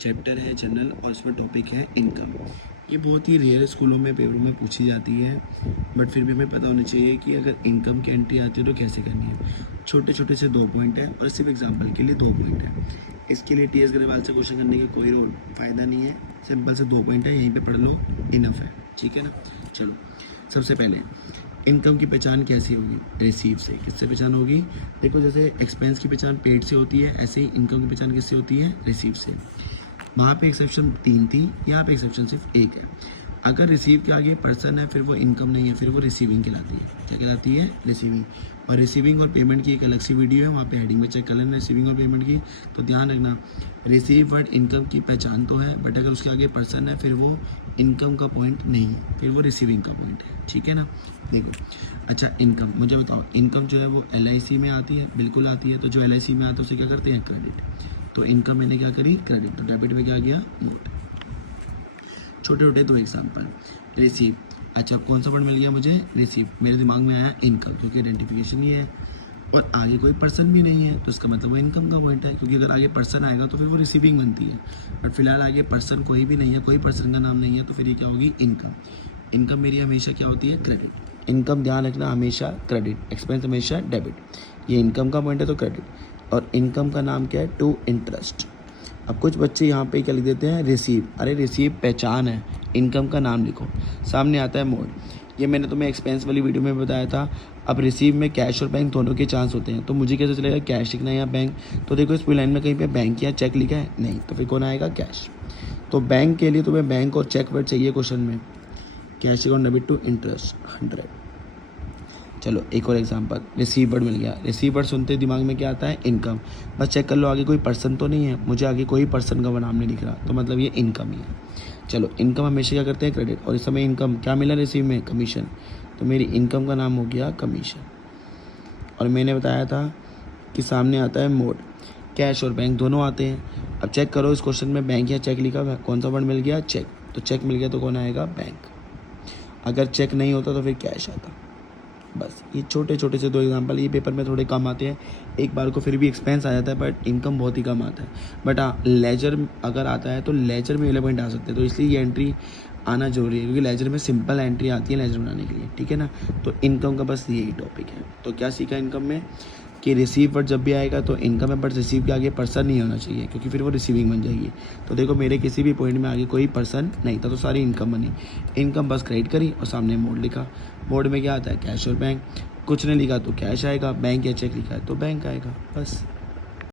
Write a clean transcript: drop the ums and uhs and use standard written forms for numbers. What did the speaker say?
Chapter है general और इसमें टॉपिक है इनकम। ये बहुत ही रेयर स्कूलों में पेपर में पूछी जाती है, बट फिर भी हमें पता होना चाहिए कि अगर इनकम की एंट्री आती है तो कैसे करनी है। छोटे छोटे से 2 पॉइंट है और सिर्फ एग्जाम्पल के लिए 2 पॉइंट है। इसके लिए टी एस ग्रेवाल से क्वेश्चन करने का कोई फ़ायदा नहीं है। सिंपल से 2 पॉइंट है, यहीं पे पढ़ लो, इनफ है। ठीक है ना। चलो, सबसे पहले इनकम की पहचान कैसी होगी? रिसीव से। किससे पहचान होगी? देखो, जैसे एक्सपेंस की पहचान पेड से होती है, ऐसे ही इनकम की पहचान किससे होती है? रिसीव से। वहाँ पे एक्सेप्शन 3 थी, यहाँ पे एक्सेप्शन सिर्फ 1 है। अगर रिसीव के आगे पर्सन है फिर वो इनकम नहीं है, फिर वो रिसीविंग कहलाती है। क्या कहलाती है? रिसीविंग। और रिसीविंग और पेमेंट की एक अलग सी वीडियो है, वहाँ पे हेडिंग में चेक कर लेना रिसीविंग और पेमेंट की। तो ध्यान रखना, रिसीव वर्ड इनकम की पहचान तो है, बट अगर उसके आगे पर्सन है फिर वो इनकम का पॉइंट नहीं है, फिर वो रिसीविंग का पॉइंट है। ठीक है ना। देखो, अच्छा इनकम मुझे बताओ, इनकम जो है वो LIC में आती है? बिल्कुल आती है। तो जो LIC में आता है उसे क्या करते हैं? क्रेडिट। तो इनकम मैंने क्या करी? क्रेडिट। तो डेबिट में क्या गया? नोट। छोटे छोटे 2 एग्जाम्पल। रिसीव, अच्छा कौन सा वर्ड मिल गया मुझे? रिसीव। मेरे दिमाग में आया इनकम, क्योंकि आइडेंटिफिकेशन ही है और आगे कोई पर्सन भी नहीं है, तो इसका मतलब वो इनकम का पॉइंट है, क्योंकि अगर आगे पर्सन आएगा तो फिर वो रिसीविंग बनती है। बट फिलहाल आगे पर्सन कोई भी नहीं है, कोई पर्सन का नाम नहीं है, तो फिर ये क्या होगी? इनकम। इनकम मेरी हमेशा क्या होती है? क्रेडिट। इनकम ध्यान रखना हमेशा क्रेडिट, एक्सपेंस हमेशा डेबिट। ये इनकम का पॉइंट है तो क्रेडिट। और इनकम का नाम क्या है? To interest. अब कुछ बच्चे यहाँ पे क्या लिख देते हैं? रिसीव। अरे रिसीव पहचान है, इनकम का नाम लिखो। सामने आता है मोड। ये मैंने तुम्हें एक्सपेंस वाली वीडियो में बताया था। अब रिसीव में कैश और बैंक दोनों के चांस होते हैं, तो मुझे कैसे चलेगा कैश लिखना है या बैंक? तो देखो इस पूरी लाइन में कहीं पे बैंक या चेक लिखा है? नहीं, तो फिर कौन आएगा? कैश। तो बैंक के लिए तुम्हें बैंक और चेक वर्ड चाहिए क्वेश्चन में। Cash equal debit to interest 100। चलो एक और एग्जांपल, रिसीव वर्ड मिल गया। रिसीव वर्ड सुनते दिमाग में क्या आता है? इनकम। बस चेक कर लो आगे कोई पर्सन तो नहीं है, मुझे आगे कोई पर्सन का नाम नहीं दिख रहा, तो मतलब ये इनकम ही है। चलो, इनकम हमेशा क्या करते हैं? क्रेडिट। और इस समय इनकम क्या मिला रिसीव में? कमीशन। तो मेरी इनकम का नाम हो गया कमीशन। और मैंने बताया था कि सामने आता है मोड। कैश और बैंक दोनों आते हैं। अब चेक करो इस क्वेश्चन में बैंक या चेक लिखा हुआ है, कौन सा वर्ड मिल गया? चेक। तो चेक मिल गया तो कौन आएगा? बैंक। अगर चेक नहीं होता तो फिर कैश आता। बस ये छोटे छोटे से 2 एग्जांपल, ये पेपर में थोड़े कम आते हैं। एक बार को फिर भी एक्सपेंस आ जाता है, बट इनकम बहुत ही कम आता है। बट हाँ, लेजर अगर आता है तो लेजर में 11 पॉइंट आ सकते हैं, तो इसलिए ये एंट्री आना जरूरी है, क्योंकि लेजर में सिंपल एंट्री आती है लेजर बनाने के लिए। ठीक है ना। तो इनकम का बस यही टॉपिक है। तो क्या सीखा इनकम में? कि रिसीव वर्ड जब भी आएगा तो इनकम है, बट रिसीव के आगे पर्सन नहीं होना चाहिए, क्योंकि फिर वो रिसीविंग बन जाएगी। तो देखो मेरे किसी भी पॉइंट में आगे कोई पर्सन नहीं था, तो सारी इनकम बनी। इनकम बस क्रेडिट करी और सामने मोड लिखा। मोड में क्या आता है? कैश और बैंक। कुछ नहीं लिखा तो कैश आएगा, बैंक या चेक लिखा है तो बैंक आएगा। बस।